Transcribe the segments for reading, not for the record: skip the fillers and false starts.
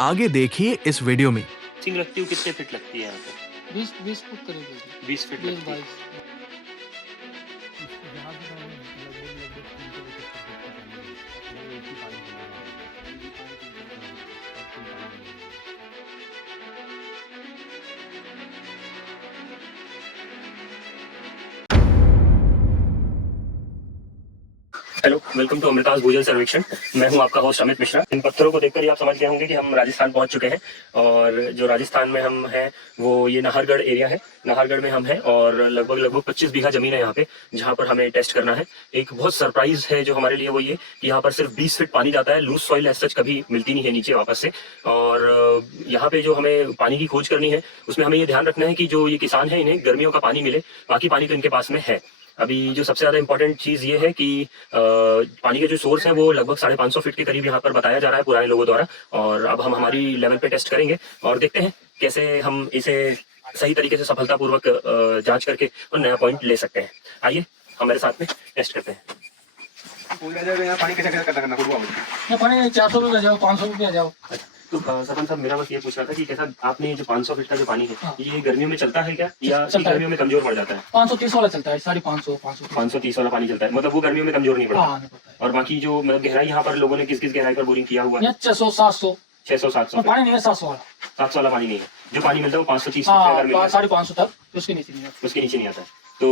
आगे देखिए इस वीडियो में। सिंग लगती हूँ, कितने फिट लगती है यहाँ पे? 20 फुट करीब होगी। 20 फिट 20 लगती है। 22। हेलो, वेलकम टू अमृतास भूजल सर्वेक्षण। मैं हूं आपका होस्ट अमित मिश्रा। इन पत्थरों को देखकर ही आप समझ गए होंगे कि हम राजस्थान पहुंच चुके हैं। और जो राजस्थान में हम हैं वो ये नाहरगढ़ एरिया है। नाहरगढ़ में हम हैं और लगभग 25 बीघा जमीन है यहाँ पे, जहाँ पर हमें टेस्ट करना है। एक बहुत सरप्राइज है जो हमारे लिए वो ये कि यहाँ पर सिर्फ 20 फीट पानी जाता है। लूज सॉइल एज सच कभी मिलती नहीं है नीचे वापस से। और यहाँ पे जो हमें पानी की खोज करनी है उसमें हमें ये ध्यान रखना है कि जो ये किसान है इन्हें गर्मियों का पानी मिले, बाकी पानी तो इनके पास में है। अभी जो सबसे ज्यादा इंपॉर्टेंट चीज ये है कि पानी के जो सोर्स है वो लगभग 550 फीट के करीब यहाँ पर बताया जा रहा है पुराने लोगों द्वारा। और अब हम हमारी लेवल पे टेस्ट करेंगे और देखते हैं कैसे हम इसे सही तरीके से सफलतापूर्वक जांच करके और नया पॉइंट ले सकते हैं। आइए हमारे साथ में टेस्ट करते हैं। पानी 400 रुपये जाओ, 500 रुपये जाओ। तो सरपंच साहब, मेरा बस ये पूछ रहा था कि कैसा आपने जो 500 फीट का जो पानी है ये गर्मियों में चलता है क्या, या गर्मियों में कमजोर पड़ जाता है? 530 वाला चलता है, 550 530 वाला पानी चलता है, मतलब वो गर्मियों में कमजोर नहीं पड़ता। और बाकी जो मतलब गहराई यहाँ पर लोगों ने किस किस गहराई पर बोरिंग किया हुआ है? 600 700 600 पानी नहीं है, 700 वाला। 700 वाला पानी नहीं है। जो पानी मिलता है वो 530 550 तक, उसके नीचे नहीं आता। उसके नीचे नहीं आता है। तो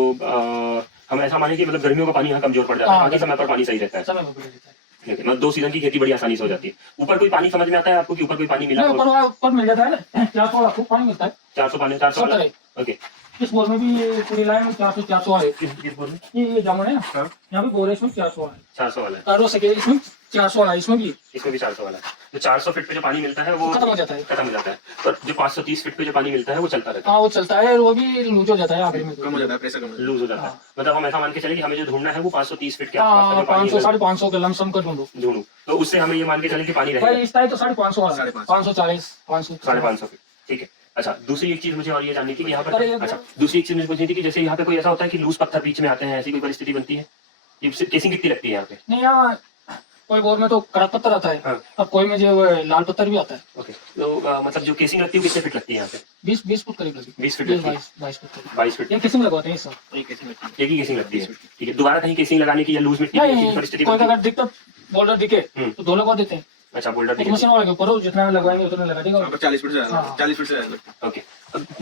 हम ऐसा माने कि मतलब गर्मियों का पानी यहाँ कमजोर पड़ जाता है, बाकी समय पर पानी सही रहता है। समय पर रहता है। मतलब 2 सीजन की खेती बड़ी आसानी से हो जाती है। ऊपर कोई पानी समझ में आता है आपको कि ऊपर कोई पानी मिला? ऊपर मिल जाता है ना, 400 वाला खूब पानी मिलता है। 400 वाला। ओके, इस बोर में भी ये पूरी लाइन में 400 वाले। किस बोर में? ये जामुन है ना, यहाँ पे बोर है, इसमें 400 वाला है। 400 वाला है। कारो से इसमें 400 वाला है, इसमें भी 400 वाला है। तो 400 फीट पे जो पानी मिलता है वो खत्म हो जाता है। और जो 530 फीट पे जो पानी मिलता है वो चलता रहता है। वो चलता है, वो भी लूज हो जाता है, आखिर में कम हो जाता है, प्रेशर कम लूज हो जाता है। मतलब हम ऐसा मान के चले कि हमें जो ढूंढना है वो 530 फीट के आसपास का जो 500 पानी 550 के लमसम कर ढूंढूं, तो उससे हमें ये मान के चले कि पानी भाई रहेगा इस टाइप तो 550 वाला, 540 500 550 फीट। ठीक है। अच्छा, दूसरी एक चीज मुझे और ये जाननी थी कि यहाँ पर अरे अच्छा दूसरी एक चीज मुझे पूछनी थी कि जैसे यहाँ पे कोई ऐसा होता है कि लूज पत्थर बीच में आते हैं, ऐसी कोई परिस्थिति बनती है? ये केसिंग कितनी लगती है यहाँ पे? नहीं, यहाँ कोई बोर में तो कड़क पत्थर आता है। हाँ। अब कोई में जो लाल पत्थर भी आता है। ओके, तो मतलब जो केसिंग लगती है कितने फीट लगती है यहाँ पे? 20 फुट करीब लगी। 20 फीट 22 फुट करीब। 22 फीट ये किसी में लगवाते हैं सब। एक ही केसिंग लगती है। ठीक है, दोबारा कहीं केसिंग लगाने की या लूज मिट्टी की नहीं, परिस्थिति कोई बनती है? अगर दिक्कत बोल्डर दिखे तो दो लगवा देते हैं। अच्छा, बोल्डर एक मशीन वाले के ऊपर जितना लगवाएंगे उतना लगा देगा। 40 फीट से ज़्यादा, 40 फीट से ज़्यादा। ओके,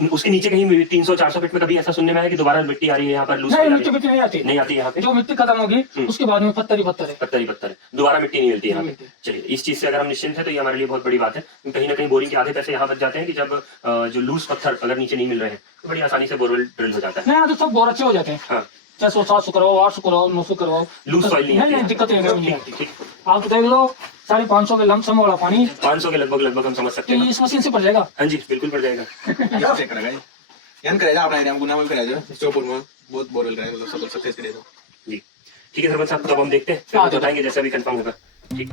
उसके नीचे कहीं 300-400 फीट में कभी ऐसा सुनने में आया कि दोबारा मिट्टी आ रही है यहाँ पर लूज? नहीं, मिट्टी नहीं आती। नहीं आती यहाँ पे। जो मिट्टी खत्म होगी उसके बाद में पत्थर ही पत्थर है। पत्थर ही पत्थर है, दोबारा मिट्टी नहीं मिलती यहाँ पे। चलिए, इस चीज से अगर हम निश्चिंत है तो ये हमारे लिए बहुत बड़ी बात है। कहीं ना कहीं बोरिंग के आधे पैसे यहाँ बच जाते हैं कि जब जो लूज पत्थर अगर नीचे नहीं मिल रहे हैं तो बड़ी आसानी से बोरवेल ड्रिल हो जाता है। नहीं, तो सब बहुत अच्छे हो जाते हैं। हाँ, 600 700 करवाओ, 800 करवाओ, 900 करवाओ, लूज सॉइल नहीं दिक्कत नहीं आती। ठीक। आप देख लो 550 के लमसम वाला पानी 500 के लगभग हम समझ सकते हैं। इस मशीन से पड़ जाएगा। हाँ जी, बिल्कुल पड़ जाएगा। यहाँ चेक करेगा, यान करेगा अपना एरिया में, गुना में करेगा, चौपुर में बहुत बोरवेल करेगा, मतलब सब सक्सेस करेगा जी। ठीक है सरपंच साहब, तो अब हम देखते हैं, फिर बताएंगे जैसे अभी कंफर्म होगा। ठीक।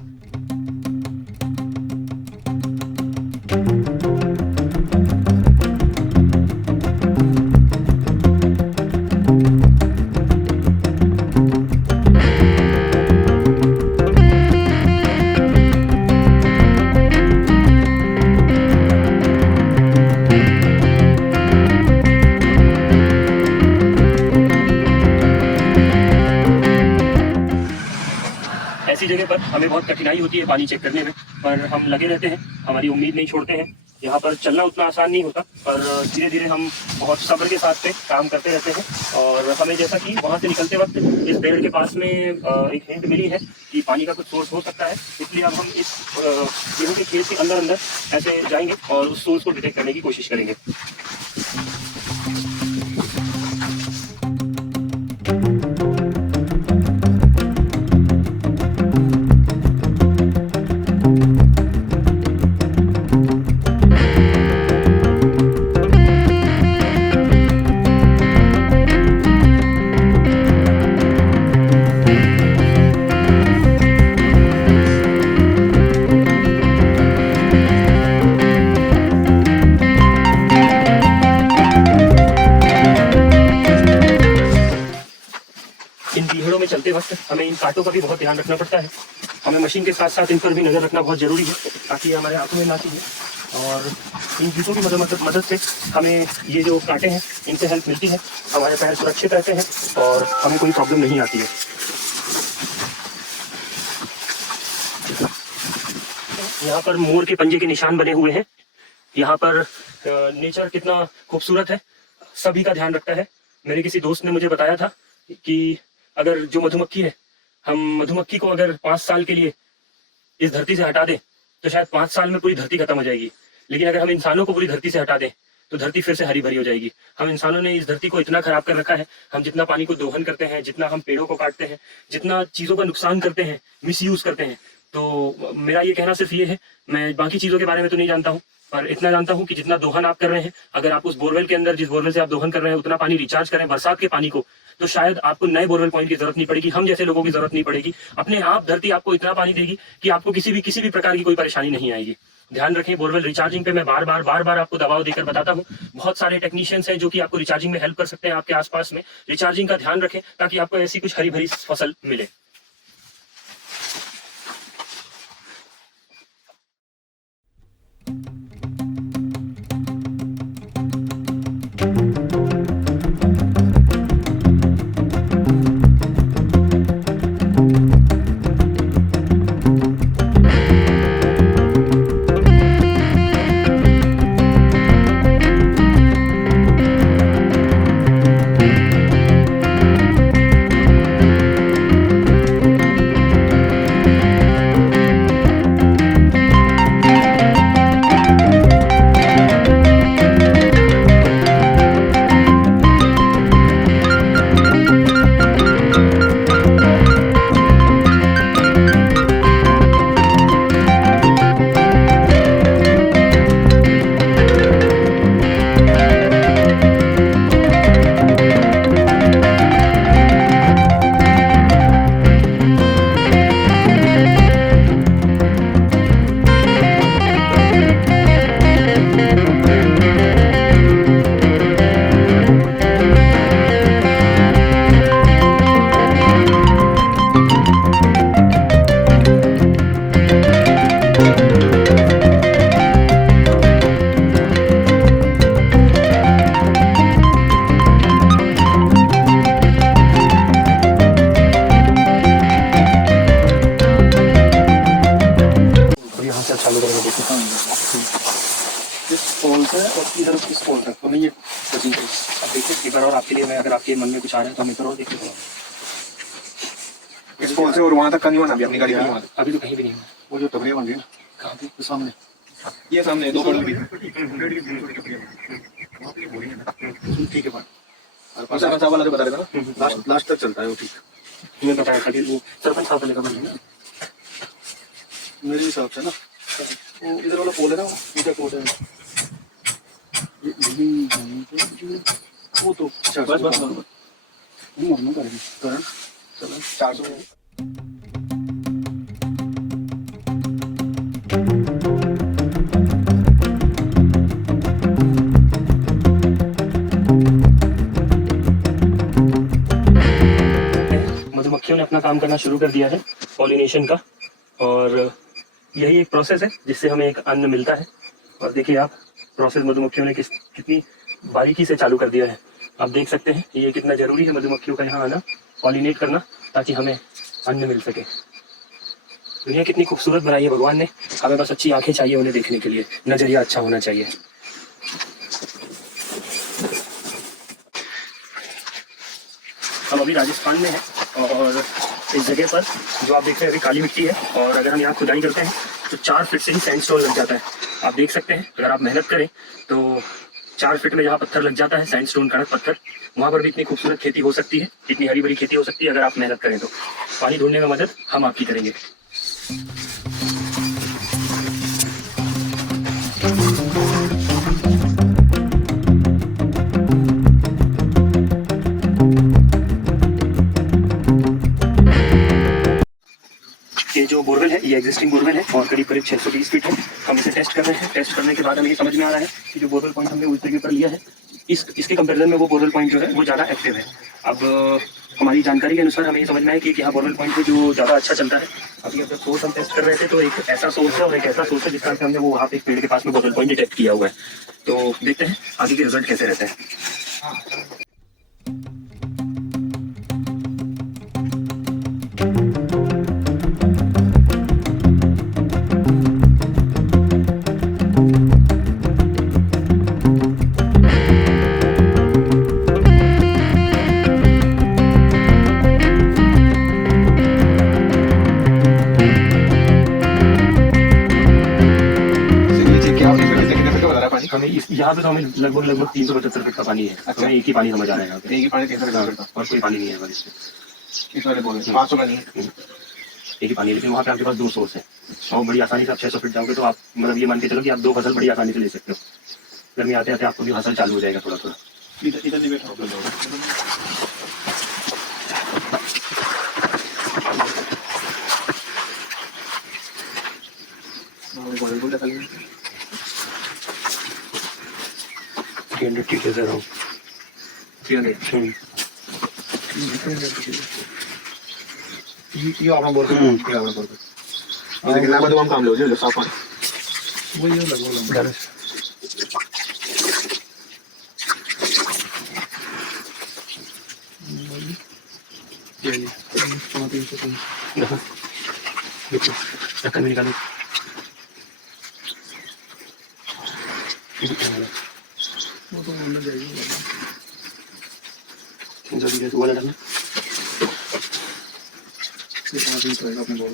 ऐसी जगह पर हमें बहुत कठिनाई होती है पानी चेक करने में, पर हम लगे रहते हैं, हमारी उम्मीद नहीं छोड़ते हैं। यहाँ पर चलना उतना आसान नहीं होता, पर धीरे धीरे हम बहुत सब्र के साथ पे काम करते रहते हैं। और हमें जैसा कि वहाँ से निकलते वक्त इस पेड़ के पास में एक हिंट मिली है कि पानी का कुछ सोर्स हो सकता है, इसलिए अब हम इस गेहूं के खेत के अंदर ऐसे जाएंगे और उस सोर्स को डिटेक्ट करने की कोशिश करेंगे। इन पीहड़ों में चलते वक्त हमें इन कांटों का भी बहुत ध्यान रखना पड़ता है। हमें मशीन के साथ साथ इन पर भी नज़र रखना बहुत ज़रूरी है ताकि ये हमारे आंखों में ना चीज़े। और इन जूतों की मदद से हमें ये जो कांटे हैं इनसे हेल्प मिलती है, हमारे पैर सुरक्षित रहते हैं और हमें कोई प्रॉब्लम नहीं आती है। यहाँ पर मोर के पंजे के निशान बने हुए हैं। यहाँ पर नेचर कितना खूबसूरत है, सभी का ध्यान रखता है। मेरे किसी दोस्त ने मुझे बताया था कि अगर जो मधुमक्खी है, हम मधुमक्खी को अगर 5 साल के लिए इस धरती से हटा दें तो शायद 5 साल में पूरी धरती खत्म हो जाएगी, लेकिन अगर हम इंसानों को पूरी धरती से हटा दें तो धरती फिर से हरी भरी हो जाएगी। हम इंसानों ने इस धरती को इतना खराब कर रखा है, हम जितना पानी को दोहन करते हैं, जितना हम पेड़ों को काटते हैं, जितना चीज़ों का नुकसान करते हैं, मिसयूज करते हैं। तो मेरा ये कहना सिर्फ ये है, मैं बाकी चीज़ों के बारे में तो नहीं जानता हूँ, पर इतना जानता हूँ कि जितना दोहन आप कर रहे हैं, अगर आप उस बोरवेल के अंदर जिस बोरवेल से आप दोहन कर रहे हैं उतना पानी रिचार्ज करें बरसात के पानी को, तो शायद आपको नए बोरवेल पॉइंट की जरूरत नहीं पड़ेगी, हम जैसे लोगों की जरूरत नहीं पड़ेगी। अपने आप धरती आपको इतना पानी देगी कि आपको किसी भी प्रकार की कोई परेशानी नहीं आएगी। ध्यान रखें, बोरवेल रिचार्जिंग पे मैं बार बार आपको दबाव देकर बताता हूँ। बहुत सारे टेक्नीशियंस हैं जो कि आपको रिचार्जिंग में हेल्प कर सकते हैं आपके आसपास में। रिचार्जिंग का ध्यान रखें ताकि आपको ऐसी कुछ हरी भरी फसल मिले। चालू करेंगे, देखो इस पोल से और इधर इस पोल तक तो नहीं, ये अब देखिए पेपर। और आपके लिए मैं, अगर आपके मन में कुछ आ रहा है तो पेपर और देखिए इस पोल से और वहाँ तक का नहीं होना अभी अपनी गाड़ी में। अभी तो कहीं भी नहीं है। वो जो टपरियाँ बन रही है कहाँ पे? तो सामने, ये सामने 2 पड़ों की ठीक है। और वाला जो बता रहा था ना, लास्ट तक चलता है वो। ठीक, तुम्हें बताया था कि वो सरपंच साहब लेकर बन ना मेरे हिसाब से ना, वो इधर वाला पोल है ना, इधर पोल है वो तो बस मरना करेंगे 400। मधुमक्खियों ने अपना काम करना शुरू कर दिया है, पॉलिनेशन का, और यही एक प्रोसेस है जिससे हमें एक अन्न मिलता है। और देखिए आप, प्रोसेस मधुमक्खियों ने कितनी बारीकी से चालू कर दिया है। आप देख सकते हैं ये कितना ज़रूरी है मधुमक्खियों का यहाँ आना, पॉलिनेट करना, ताकि हमें अन्न मिल सके। दुनिया कितनी खूबसूरत बनाई है भगवान ने, हमें बस अच्छी आंखें चाहिए उन्हें देखने के लिए, नज़रिया अच्छा होना चाहिए। हम अभी राजस्थान में हैं और इस जगह पर जो आप देख रहे हैं अभी काली मिट्टी है, और अगर हम यहाँ खुदाई करते हैं तो 4 फीट से ही सैंडस्टोन लग जाता है। आप देख सकते हैं अगर आप मेहनत करें तो 4 फीट में जहाँ पत्थर लग जाता है, सैंडस्टोन, कड़क पत्थर, वहाँ पर भी इतनी खूबसूरत खेती हो सकती है, इतनी हरी भरी खेती हो सकती है अगर आप मेहनत करें तो। पानी ढूंढने में मदद हम आपकी करेंगे। ये जो बोरवेल है ये एग्जिस्टिंग बोरवेल है और करीब 620 फीट है। हम इसे टेस्ट कर रहे हैं। टेस्ट करने के बाद हमें ये समझ में आ रहा है कि जो बोरवेल पॉइंट हमने उस जगह पर लिया है, इसके कंपैरिजन में वो बोरवेल पॉइंट जो है वो ज़्यादा एक्टिव है। अब हमारी जानकारी के अनुसार हमें ये समझना है कि यहाँ बोरवेल पॉइंट पे जो ज़्यादा अच्छा चलता है। अभी अपना सोर्स हम टेस्ट कर रहे थे, तो एक ऐसा सोर्स है और एक ऐसा सोर्स है जिसका हमने वो वहाँ पे एक पेड़ के पास में बोरवेल पॉइंट डिटेक्ट किया हुआ है। तो देखते हैं आगे के रिजल्ट कैसे रहते हैं। हमें यहाँ पे तो हमें लगभग 375 फीट का पानी है। अच्छा। हमें एक ही पानी समझ आ रहा है यहाँ पे। एक ही पानी 350 का और कोई पानी नहीं है हमारे इसमें। इस वाले बोल 500 का नहीं है। एक ही पानी है, लेकिन वहाँ पे आपके पास 2 सोर्स है और बड़ी आसानी से आप 600 फीट जाओगे तो आप मतलब ये मान के चलो कि आप 2 फसल बड़ी आसानी से ले सकते हो। गर्मी आते आते आपको भी फसल चालू हो जाएगा थोड़ा थोड़ा। इधर नहीं बैठा होगा। बोल रहा 300 फीट है अराउंड। 300 ये आपने बोल रहे ये आपने बोल रहे लेकिन ना हम काम लो साफ पानी वो ये लगभग देखो ढक्कन भी निकालो। वो तो अंदर जाएगी जल्दी से वाला डालना। ये 5 मिनट रहेगा अपने बोल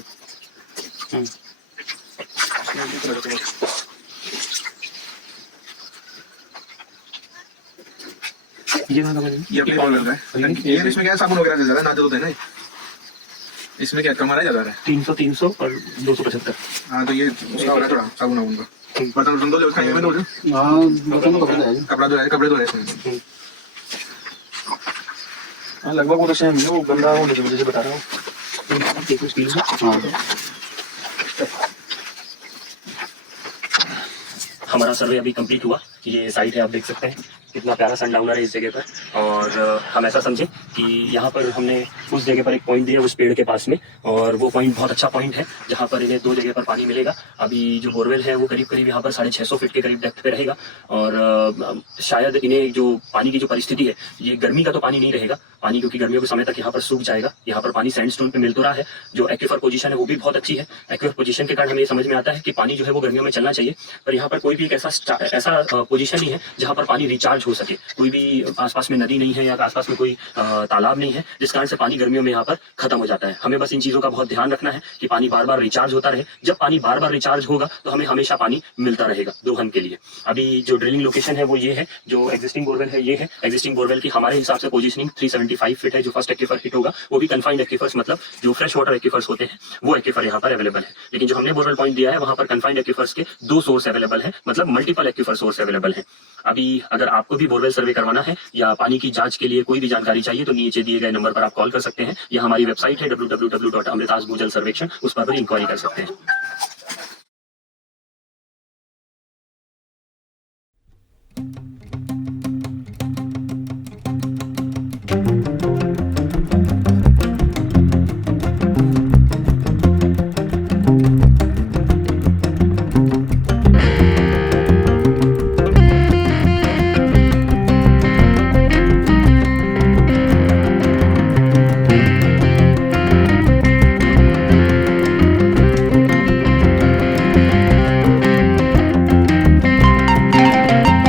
ये वाला बना ये अपने बोल रहा है ये इसमें क्या है साबुन वगैरह ज्यादा ना तो है ना इसमें क्या कम आ रहा है ज्यादा है 300 और 275। हाँ तो ये उसका हो रहा है थोड़ा साबुन वाबुन का बर्तन धो लो खाने में धो लो हाँ बर्तन तो कपड़े धोए कपड़े धो रहे इसमें हाँ लगभग वो तो सेम है, वो गंदा होने की वजह से बता रहा हूँ। हमारा सर्वे अभी कंप्लीट हुआ। ये साइट है, आप देख सकते हैं कितना प्यारा सनडाउनर है इस जगह पर। और हम ऐसा समझे कि यहाँ पर हमने उस जगह पर एक पॉइंट दिया उस पेड़ के पास में, और वो पॉइंट बहुत अच्छा पॉइंट है जहाँ पर इन्हें 2 जगह पर पानी मिलेगा। अभी जो बोरवेल है वो करीब करीब यहाँ पर 650 फीट के करीब डेप्थ पे रहेगा। और शायद इन्हें जो पानी की जो परिस्थिति है, ये गर्मी का तो पानी नहीं रहेगा पानी, क्योंकि गर्मियों के समय तक यहाँ पर सूख जाएगा। यहाँ पर पानी सैंडस्टोन पे मिल तो रहा है। जो एक्विफर पोजीशन है वो भी बहुत अच्छी है। एक्विफर पोजीशन के कारण हमें ये समझ में आता है कि पानी जो है वो गर्मियों में चलना चाहिए, पर यहाँ पर कोई भी एक ऐसा पोजीशन नहीं है जहाँ पर पानी रिचार्ज हो सके। कोई भी आसपास में नदी नहीं है या आसपास में कोई तालाब नहीं है, जिस कारण से पानी गर्मियों में यहाँ पर खत्म हो जाता है। हमें बस इन चीज़ों का बहुत ध्यान रखना है कि पानी बार बार रिचार्ज होता रहे। जब पानी बार बार रिचार्ज होगा तो हमें हमेशा पानी मिलता रहेगा दोहन के लिए। अभी जो ड्रिलिंग लोकेशन है वो ये है, जो एग्जिस्टिंग बोरवेल है ये है। एग्जिस्टिंग बोरवेल की हमारे हिसाब से पोजीशनिंग 375 फीट है। जो फर्स्ट एक्विफर हिट होगा वो भी कन्फाइंड एक्विफर्स, मतलब जो फ्रेश वाटर एक्विफर्स होते हैं वो एक्विफर यहाँ पर अवेलेबल है। लेकिन जो हमने बोरवेल पॉइंट दिया है वहाँ पर कन्फाइंड एक्विफर्स के 2 सोर्स अवेलेबल है, मतलब मल्टीपल एक्विफर सोर्स अवेलेबल है। अभी अगर आपको भी बोरवेल सर्वे करवाना है या पानी की जांच के लिए कोई भी जानकारी चाहिए तो नीचे दिए गए नंबर पर आप कॉल कर सकते हैं, या हमारी वेबसाइट है www.amritas भूजल सर्वेक्षण, उस पर भी इंक्वायरी कर सकते हैं।